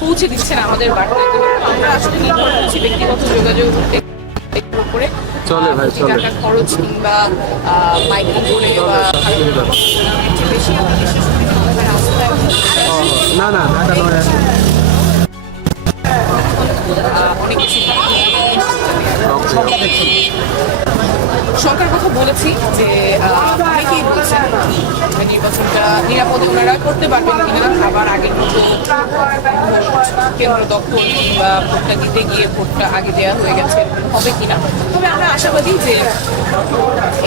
পৌঁছে দিচ্ছেন আমাদের বার্তাগুলো। আমরা আসলে নির্ভর করছি ব্যক্তিগত যোগাযোগ উপরে। চলে ভাই, চলে। টাকা খরচ কিংবা মাইকিং করে বা বেশি আমরা বিশেষ করে আমাদের রাস্তায় না না ঢাকা নয় অনেক কিছু সরকার কথা বলেছি যে অনেকেই বলছেন নির্বাচনটা নিরাপদে ওনারা করতে পারবেন কিনা, আবার আগের মতো কেন্দ্র দখল কিংবা ভোটটা দিতে গিয়ে ভোটটা আগে দেওয়া হয়ে গেছে হবে কিনা। তবে আমরা আশাবাদী যে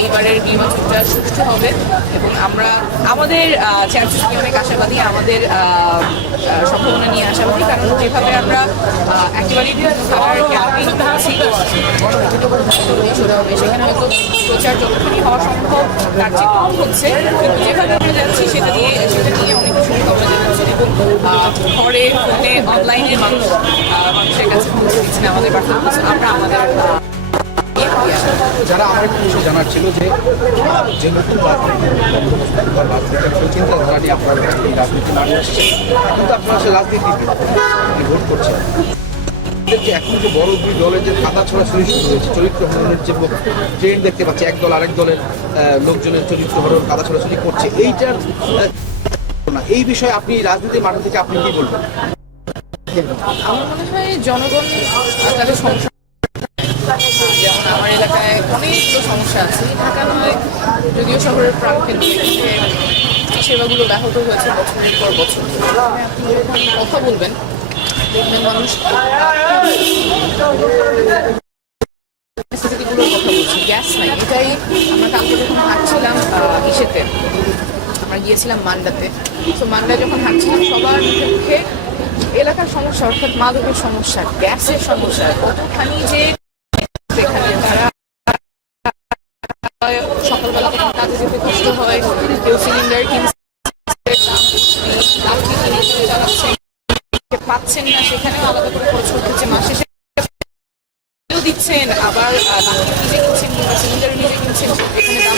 এইবারের নির্বাচনটা সুষ্ঠু হবে এবং আমরা আমাদের চান্সেস নিয়ে অনেক আশাবাদী, আমাদের সম্ভাবনা নিয়ে আশাবাদী। কারণ যেভাবে আমরা একেবারেই ক্যাম্পেইন করছি সেখানে হয়তো প্রচার যতখানি হওয়া সম্ভব তার চেয়ে কম হচ্ছে, কিন্তু যেভাবে আমরা যাচ্ছি সেটা নিয়ে অনেক কিছু আমরা জানাচ্ছি এবং ঘরে ফোনে অনলাইনে মানুষের কাছে পৌঁছে দিচ্ছেন আমাদের বার্তা। আমরা আমাদের যারা আমার একটা বিষয় জানার ছিল যে নতুন চিন্তাধারা নিয়ে আপনার এই রাজনীতি মানুষ এসেছে, কিন্তু আপনারা সে রাজনীতিবিদ ভোট করছেন, যে এখন যে বড় দুই দলের যে খাতা ছড়া শুরু হয়েছে, চরিত্র হরণের যে ট্রেন্ড দেখতে পাচ্ছি, এক দল আরেক দলের লোকজনের চরিত্র হরণ কাদা ছড়াছড়ি করছে, এইটার এই বিষয়ে আপনি রাজনীতির মাঠ থেকে আপনি কি বলবেন? আমার মনে হয় জনগণ তাদের সমস্যা, যেমন আমার এলাকায় অনেকগুলো সমস্যা আছে, ঢাকা নয় যদিও শহরের প্রাণকেন্দ্রে সেবাগুলো ব্যাহত হয়েছে বছরের পর বছর। আপনি যখন কথা বলবেন দেখবেন মানুষ পরিস্থিতিগুলোর কথা বলছি, গ্যাস নাই। এটাই আমরা কালকে যখন হাঁটছিলাম ইসেতে, আমরা গিয়েছিলাম মান্ডাতে, তো মান্ডা যখন হাঁটছিলাম সবার মুখে এলাকার সমস্যা, অর্থাৎ মাদকের সমস্যা, গ্যাসের সমস্যা, কতখানি যে সেখানে তারা সকালবেলা কাজে যেতে কষ্ট হয়, কেউ সিলিন্ডার কিনছে পাচ্ছেন না, সেখানেও আলাদা করে খরচ করতেছে, মাসে দিচ্ছেন, আবার নিজে কিনছেন কিংবা সিলিন্ডার নিজে কিনছেন, এখানে দাম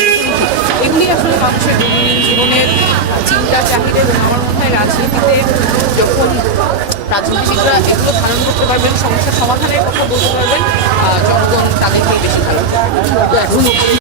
এগুলি আসলে মানুষের দৈনন্দিন জীবনের চিন্তা চাহিদা। এবং আমার মনে হয় রাজনীতিতে যখন রাজনীতিবিদরা এগুলো ধারণ করতে পারবেন, সমস্যার সমাধানের কথা বলতে পারবেন, জনগণ তাদেরকেই বেশি ভালো।